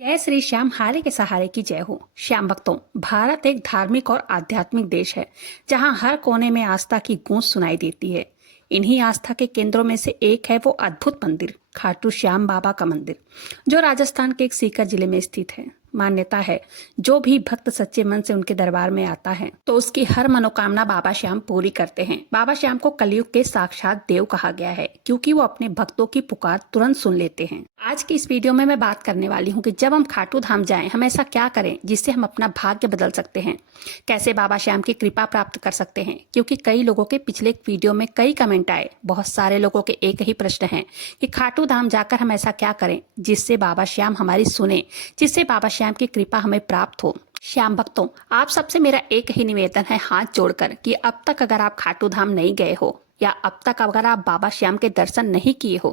जय श्री श्याम, हारे के सहारे की जय हो। श्याम भक्तों, भारत एक धार्मिक और आध्यात्मिक देश है जहां हर कोने में आस्था की गूंज सुनाई देती है। इन्हीं आस्था के केंद्रों में से एक है वो अद्भुत मंदिर खाटू श्याम बाबा का मंदिर, जो राजस्थान के एक सीकर जिले में स्थित है। मान्यता है जो भी भक्त सच्चे मन से उनके दरबार में आता है तो उसकी हर मनोकामना बाबा श्याम पूरी करते हैं। बाबा श्याम को कलयुग के साक्षात देव कहा गया है क्योंकि वो अपने भक्तों की पुकार तुरंत सुन लेते हैं। आज की इस वीडियो में मैं बात करने वाली हूँ कि जब हम खाटू धाम जाएं हम ऐसा क्या करें जिससे हम अपना भाग्य बदल सकते हैं, कैसे बाबा श्याम की कृपा प्राप्त कर सकते हैं। क्योंकि कई लोगों के पिछले वीडियो में कई कमेंट आए, बहुत सारे लोगों के एक ही प्रश्न है कि खाटू धाम जाकर हम ऐसा क्या करें जिससे बाबा श्याम हमारी सुने, जिससे बाबा श्याम की कृपा हमें प्राप्त हो। श्याम भक्तों, आप सबसे मेरा एक ही निवेदन है हाथ जोड़कर कि अब तक अगर आप खाटू धाम नहीं गए हो या अब तक अगर आप बाबा श्याम के दर्शन नहीं किए हो,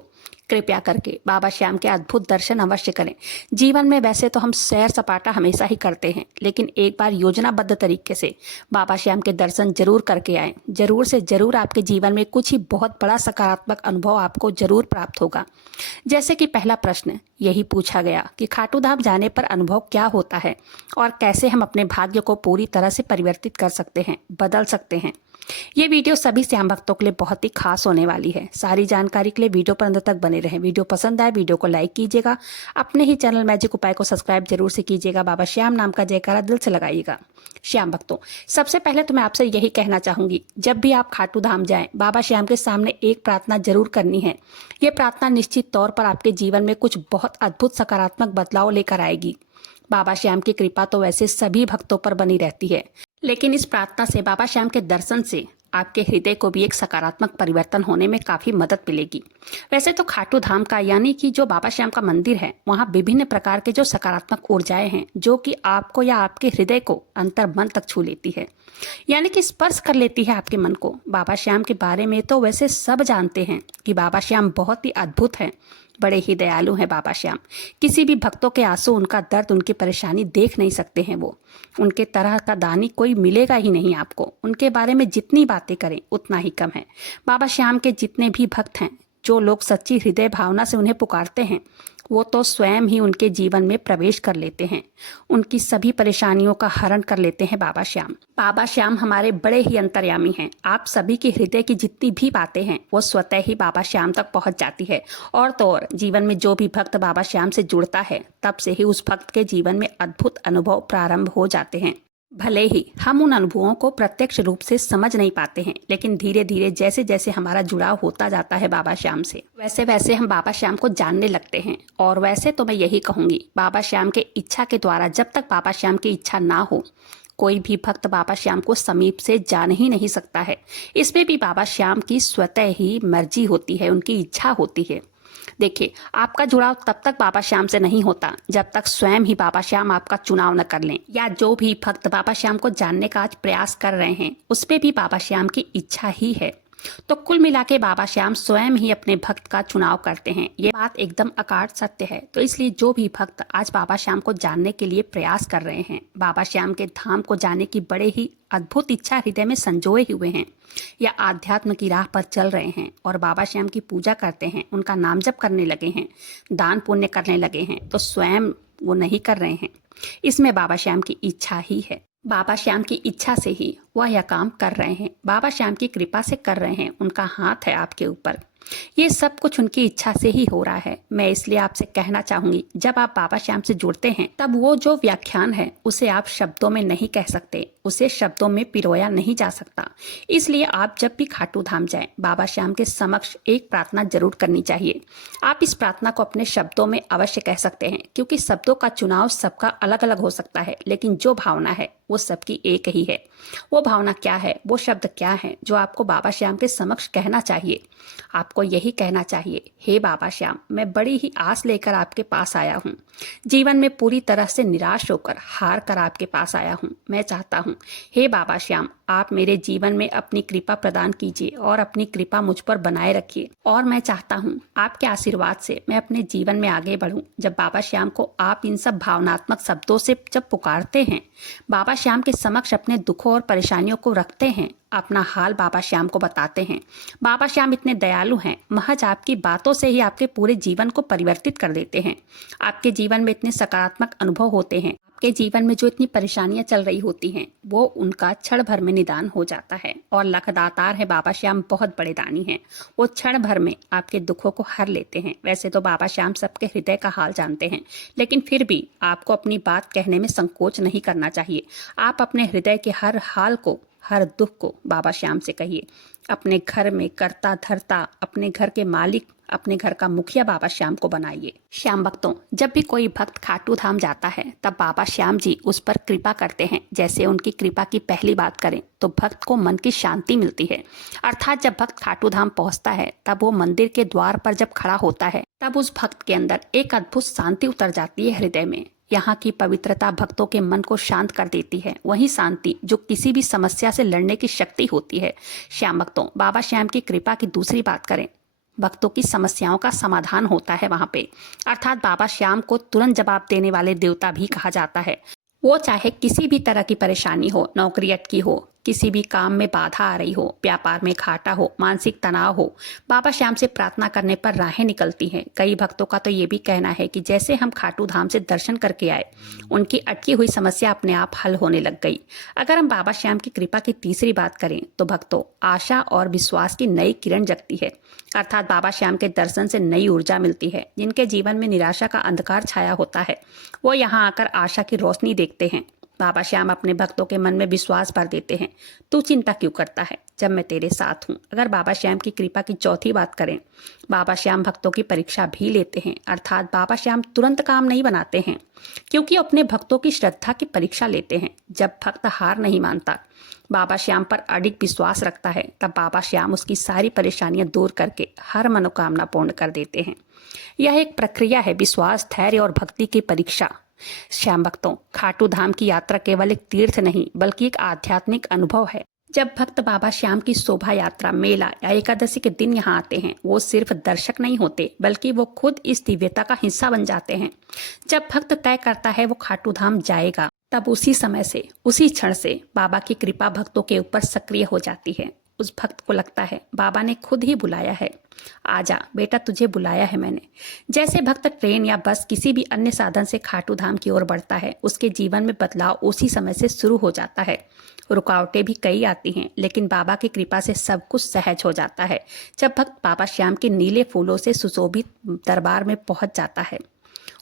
कृपया करके बाबा श्याम के अद्भुत दर्शन अवश्य करें। जीवन में वैसे तो हम सैर सपाटा हमेशा ही करते हैं, लेकिन एक बार योजनाबद्ध तरीके से बाबा श्याम के दर्शन जरूर करके आएं। जरूर से जरूर आपके जीवन में कुछ ही बहुत बड़ा सकारात्मक अनुभव आपको जरूर प्राप्त होगा। जैसे कि पहला प्रश्न यही पूछा गया कि खाटू धाम जाने पर अनुभव क्या होता है और कैसे हम अपने भाग्य को पूरी तरह से परिवर्तित कर सकते हैं, बदल सकते हैं। ये वीडियो सभी श्याम भक्तों के लिए बहुत ही खास होने वाली है। सारी जानकारी के लिए वीडियो पर अंत तक बने रहें। वीडियो पसंद आए वीडियो को लाइक कीजिएगा, अपने ही चैनल मैजिक उपाय को सब्सक्राइब जरूर से कीजिएगा, बाबा श्याम नाम का जयकारा दिल से लगाइएगा। श्याम भक्तों, सबसे पहले तो मैं आपसे यही कहना चाहूंगी, जब भी आप खाटू धाम जाएं बाबा श्याम के सामने एक प्रार्थना जरूर करनी है। ये प्रार्थना निश्चित तौर पर आपके जीवन में कुछ बहुत अद्भुत सकारात्मक बदलाव लेकर आएगी। बाबा श्याम की कृपा तो वैसे सभी भक्तों पर बनी रहती है, लेकिन इस प्रार्थना से, बाबा श्याम के दर्शन से आपके हृदय को भी एक सकारात्मक परिवर्तन होने में काफी मदद मिलेगी। वैसे तो खाटू धाम का यानी कि जो बाबा श्याम का मंदिर है, वहाँ विभिन्न प्रकार के जो सकारात्मक ऊर्जाएं हैं जो कि आपको या आपके हृदय को अंतर मन तक छू लेती है, यानी कि स्पर्श कर लेती है आपके मन को। बाबा श्याम के बारे में तो वैसे सब जानते हैं कि बाबा श्याम बहुत ही अद्भुत है, बड़े ही दयालु हैं बाबा श्याम। किसी भी भक्तों के आंसू, उनका दर्द, उनकी परेशानी देख नहीं सकते हैं वो। उनके तरह का दानी कोई मिलेगा ही नहीं आपको। उनके बारे में जितनी बातें करें उतना ही कम है। बाबा श्याम के जितने भी भक्त हैं, जो लोग सच्ची हृदय भावना से उन्हें पुकारते हैं, वो तो स्वयं ही उनके जीवन में प्रवेश कर लेते हैं। उनकी सभी परेशानियों का हरण कर लेते हैं बाबा श्याम। बाबा श्याम हमारे बड़े ही अंतर्यामी हैं। आप सभी के हृदय की जितनी भी बातें हैं वो स्वतः ही बाबा श्याम तक पहुंच जाती है। और तो और जीवन में जो भी भक्त बाबा श्याम से जुड़ता है, तब से ही उस भक्त के जीवन में अद्भुत अनुभव प्रारंभ हो जाते हैं। भले ही हम उन अनुभवों को प्रत्यक्ष रूप से समझ नहीं पाते हैं, लेकिन धीरे धीरे जैसे जैसे हमारा जुड़ाव होता जाता है बाबा श्याम से, वैसे वैसे हम बाबा श्याम को जानने लगते हैं। और वैसे तो मैं यही कहूंगी, बाबा श्याम के इच्छा के द्वारा, जब तक बाबा श्याम की इच्छा ना हो, कोई भी भक्त बाबा श्याम को समीप से जान ही नहीं सकता है। इसमें भी बाबा श्याम की स्वतः ही मर्जी होती है, उनकी इच्छा होती है। देखिए, आपका जुड़ाव तब तक बाबा श्याम से नहीं होता जब तक स्वयं ही बाबा श्याम आपका चुनाव न कर लें। या जो भी भक्त बाबा श्याम को जानने का आज प्रयास कर रहे हैं, उसमें भी बाबा श्याम की इच्छा ही है। तो कुल मिला के बाबा श्याम स्वयं ही अपने भक्त का चुनाव करते हैं। ये बात एकदम अकाट सत्य है। तो इसलिए जो भी भक्त आज बाबा श्याम को जानने के लिए प्रयास कर रहे हैं, बाबा श्याम के धाम को जाने की बड़े ही अद्भुत इच्छा हृदय में संजोए हुए हैं, या आध्यात्म की राह पर चल रहे हैं और बाबा श्याम की पूजा करते हैं, उनका नाम जप करने लगे हैं, दान पुण्य करने लगे हैं, तो स्वयं वो नहीं कर रहे हैं, इसमें बाबा श्याम की इच्छा ही है। बाबा श्याम की इच्छा से ही वह यह काम कर रहे हैं, बाबा श्याम की कृपा से कर रहे हैं, उनका हाथ है आपके ऊपर। ये सब कुछ उनकी इच्छा से ही हो रहा है। मैं इसलिए आपसे कहना चाहूंगी, जब आप बाबा श्याम से जुड़ते हैं तब वो जो व्याख्यान है उसे आप शब्दों में नहीं कह सकते, उसे शब्दों में पिरोया नहीं जा सकता। इसलिए आप जब भी खाटू धाम जाएं, बाबा श्याम के समक्ष एक प्रार्थना जरूर करनी चाहिए। आप इस प्रार्थना को अपने शब्दों में अवश्य कह सकते हैं, क्योंकि शब्दों का चुनाव सबका अलग अलग हो सकता है, लेकिन जो भावना है वो सबकी एक ही है। वो भावना क्या है, वो शब्द क्या है जो आपको बाबा श्याम के समक्ष कहना चाहिए? आपको यही कहना चाहिए, हे बाबा श्याम, मैं बड़ी ही आस लेकर आपके पास आया हूँ। जीवन में पूरी तरह से निराश होकर, हार कर आपके पास आया हूँ। मैं चाहता हूँ, हे बाबा श्याम, आप मेरे जीवन में अपनी कृपा प्रदान कीजिए और अपनी कृपा मुझ पर बनाए रखिए। और मैं चाहता हूँ आपके आशीर्वाद से मैं अपने जीवन में आगे बढ़ूँ। जब बाबा श्याम को आप इन सब भावनात्मक शब्दों से जब पुकारते हैं, बाबा श्याम के समक्ष अपने दुखों और परेशानियों को रखते हैं अपना हाल बाबा श्याम को बताते हैं। बाबा श्याम इतने दयालु हैं, महज आपकी बातों से ही आपके पूरे जीवन को परिवर्तित कर देते हैं। आपके जीवन में इतने सकारात्मक अनुभव होते हैं, आपके जीवन में जो इतनी परेशानियां चल रही होती हैं वो उनका क्षण भर में निदान हो जाता है। और लखदातार है बाबा श्याम, बहुत बड़े दानी हैं। वो क्षण भर में आपके दुखों को हर लेते हैं। वैसे तो बाबा श्याम सबके हृदय का हाल जानते हैं, लेकिन फिर भी आपको अपनी बात कहने में संकोच नहीं करना चाहिए। आप अपने हृदय के हर हाल को, हर दुख को बाबा श्याम से कहिए। अपने घर में करता धरता, अपने घर के मालिक, अपने घर का मुखिया बाबा श्याम को बनाइए। श्याम भक्तों, जब भी कोई भक्त खाटू धाम जाता है तब बाबा श्याम जी उस पर कृपा करते हैं। जैसे उनकी कृपा की पहली बात करें तो भक्त को मन की शांति मिलती है। अर्थात जब भक्त खाटू धाम पहुंचता है तब वो मंदिर के द्वार पर जब खड़ा होता है तब उस भक्त के अंदर एक अद्भुत शांति उतर जाती है हृदय में। यहाँ की पवित्रता भक्तों के मन को शांत कर देती है, वही शांति जो किसी भी समस्या से लड़ने की शक्ति होती है। श्याम भक्तों, बाबा श्याम की कृपा की दूसरी बात करें, भक्तों की समस्याओं का समाधान होता है वहाँ पे। अर्थात बाबा श्याम को तुरंत जवाब देने वाले देवता भी कहा जाता है। वो चाहे किसी भी तरह की परेशानी हो, नौकरी अटकी हो, किसी भी काम में बाधा आ रही हो, व्यापार में घाटा हो, मानसिक तनाव हो, बाबा श्याम से प्रार्थना करने पर राहें निकलती हैं। कई भक्तों का तो ये भी कहना है कि जैसे हम खाटू धाम से दर्शन करके आए, उनकी अटकी हुई समस्या अपने आप हल होने लग गई। अगर हम बाबा श्याम की कृपा की तीसरी बात करें तो भक्तों, आशा और विश्वास की नई किरण जगती है। अर्थात बाबा श्याम के दर्शन से नई ऊर्जा मिलती है। जिनके जीवन में निराशा का अंधकार छाया होता है वो यहाँ आकर आशा की रोशनी देखते हैं। बाबा श्याम अपने भक्तों के मन में विश्वास भर देते हैं। तू चिंता क्यों करता है जब मैं तेरे साथ हूँ। अगर बाबा श्याम की कृपा की चौथी बात करें, बाबा श्याम भक्तों की परीक्षा भी लेते हैं। अर्थात बाबा श्याम तुरंत काम नहीं बनाते हैं, क्योंकि अपने भक्तों की श्रद्धा की परीक्षा लेते हैं। जब भक्त हार नहीं मानता, बाबा श्याम पर अडिग विश्वास रखता है, तब बाबा श्याम उसकी सारी परेशानियां दूर करके हर मनोकामना पूर्ण कर देते हैं। यह एक प्रक्रिया है, विश्वास, धैर्य और भक्ति की परीक्षा। श्याम भक्तों, खाटू धाम की यात्रा केवल एक तीर्थ नहीं बल्कि एक आध्यात्मिक अनुभव है। जब भक्त बाबा श्याम की शोभा यात्रा, मेला या एकादशी के दिन यहाँ आते हैं, वो सिर्फ दर्शक नहीं होते बल्कि वो खुद इस दिव्यता का हिस्सा बन जाते हैं। जब भक्त तय करता है वो खाटू धाम जाएगा, तब उसी समय से, उसी क्षण से बाबा की कृपा भक्तों के ऊपर सक्रिय हो जाती है। उस भक्त को लगता है बाबा ने खुद ही बुलाया है, आजा बेटा, तुझे बुलाया है मैंने। जैसे भक्त ट्रेन या बस किसी भी अन्य साधन से खाटू धाम की ओर बढ़ता है, उसके जीवन में बदलाव उसी समय से शुरू हो जाता है। रुकावटें भी कई आती हैं, लेकिन बाबा की कृपा से सब कुछ सहज हो जाता है। जब भक्त बाबा श्याम के नीले फूलों से सुशोभित दरबार में पहुंच जाता है,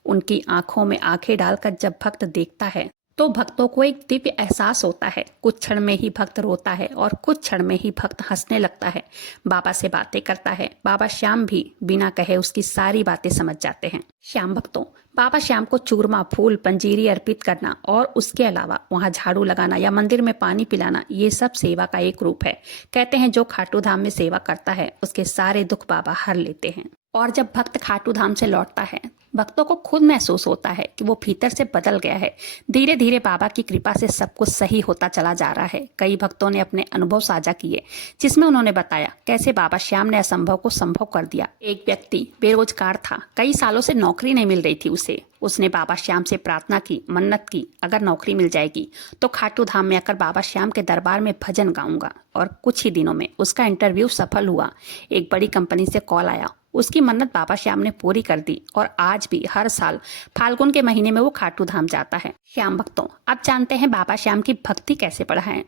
उनकी आंखों में आंखें डालकर जब भक्त देखता है तो भक्तों को एक दिव्य एहसास होता है। कुछ क्षण में ही भक्त रोता है और कुछ क्षण में ही भक्त हंसने लगता है, बाबा से बातें करता है। बाबा श्याम भी बिना कहे उसकी सारी बातें समझ जाते हैं। श्याम भक्तों, बाबा श्याम को चूरमा, फूल, पंजीरी अर्पित करना और उसके अलावा वहाँ झाड़ू लगाना या मंदिर में पानी पिलाना, ये सब सेवा का एक रूप है। कहते हैं जो खाटू धाम में सेवा करता है उसके सारे दुख बाबा हर लेते हैं। और जब भक्त खाटू धाम से लौटता है, भक्तों को खुद महसूस होता है कि वो भीतर से बदल गया है। धीरे धीरे बाबा की कृपा से सब कुछ सही होता चला जा रहा है। कई भक्तों ने अपने अनुभव साझा किए, जिसमें उन्होंने बताया कैसे बाबा श्याम ने असंभव को संभव कर दिया। एक व्यक्ति बेरोजगार था, कई सालों से नौकरी नहीं मिल रही थी उसे। उसने बाबा श्याम से प्रार्थना की, मन्नत की, अगर नौकरी मिल जाएगी तो खाटू धाम में आकर बाबा श्याम के दरबार में भजन गाऊंगा। और कुछ ही दिनों में उसका इंटरव्यू सफल हुआ। एक बड़ी कंपनी से कॉल आया, उसकी मन्नत बाबा श्याम ने पूरी कर दी और आज भी हर साल फाल्गुन के महीने में वो खाटू धाम जाता है। श्याम भक्तों, अब जानते हैं बाबा श्याम की भक्ति कैसे बढ़ाएं।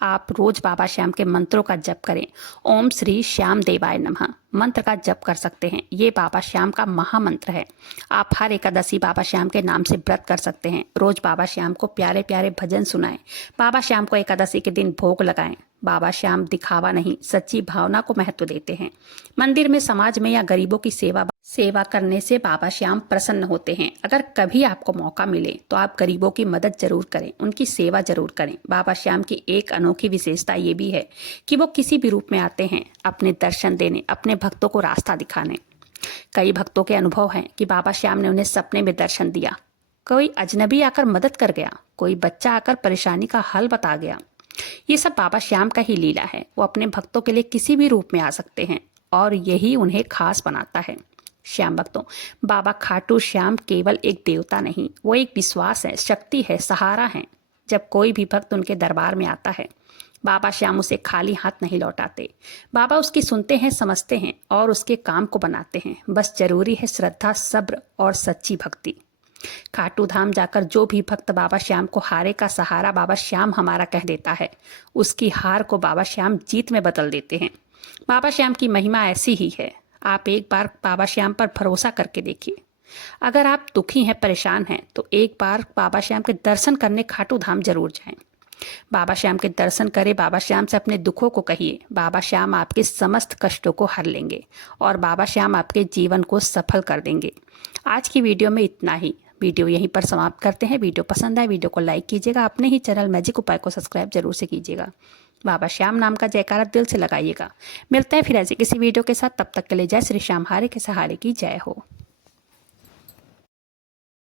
आप रोज बाबा श्याम के मंत्रों का जप करें। ओम श्री श्याम देवाय नमः मंत्र का जप कर सकते हैं। ये बाबा श्याम का महामंत्र है। आप हर एकादशी बाबा श्याम के नाम से व्रत कर सकते हैं। रोज बाबा श्याम को प्यारे प्यारे भजन सुनाएं। बाबा श्याम को एकादशी के दिन भोग लगाएं। बाबा श्याम दिखावा नहीं, सच्ची भावना को महत्व देते हैं। मंदिर में, समाज में या गरीबों की सेवा करने से बाबा श्याम प्रसन्न होते हैं। अगर कभी आपको मौका मिले तो आप गरीबों की मदद जरूर करें, उनकी सेवा जरूर करें। बाबा श्याम की एक अनोखी विशेषता ये भी है कि वो किसी भी रूप में आते हैं अपने दर्शन देने, अपने भक्तों को रास्ता दिखाने। कई भक्तों के अनुभव हैं कि बाबा श्याम ने उन्हें सपने में दर्शन दिया। कोई अजनबी आकर मदद कर गया, कोई बच्चा आकर परेशानी का हल बता गया। ये सब बाबा श्याम का ही लीला है। वो अपने भक्तों के लिए किसी भी रूप में आ सकते हैं और यही उन्हें खास बनाता है। श्याम भक्तों, बाबा खाटू श्याम केवल एक देवता नहीं, वो एक विश्वास है, शक्ति है, सहारा है। जब कोई भी भक्त उनके दरबार में आता है, बाबा श्याम उसे खाली हाथ नहीं लौटाते। बाबा उसकी सुनते हैं, समझते हैं और उसके काम को बनाते हैं। बस जरूरी है श्रद्धा, सब्र और सच्ची भक्ति। खाटू धाम जाकर जो भी भक्त बाबा श्याम को हारे का सहारा बाबा श्याम हमारा कह देता है, उसकी हार को बाबा श्याम जीत में बदल देते हैं। बाबा श्याम की महिमा ऐसी ही है। आप एक बार बाबा श्याम पर भरोसा करके देखिए। अगर आप दुखी हैं, परेशान हैं, तो एक बार बाबा श्याम के दर्शन करने खाटू धाम जरूर जाएं। बाबा श्याम के दर्शन करें, बाबा श्याम से अपने दुखों को कहिए। बाबा श्याम आपके समस्त कष्टों को हर लेंगे और बाबा श्याम आपके जीवन को सफल कर देंगे। आज की वीडियो में इतना ही। वीडियो यहीं पर समाप्त करते हैं। वीडियो पसंद आए वीडियो को लाइक कीजिएगा। अपने ही चैनल मैजिक उपाय को सब्सक्राइब जरूर से कीजिएगा। बाबा श्याम नाम का जयकारा दिल से लगाइएगा। मिलते हैं फिर ऐसे किसी वीडियो के साथ। तब तक के लिए जय श्री श्याम, हारे के सहारे की जय हो।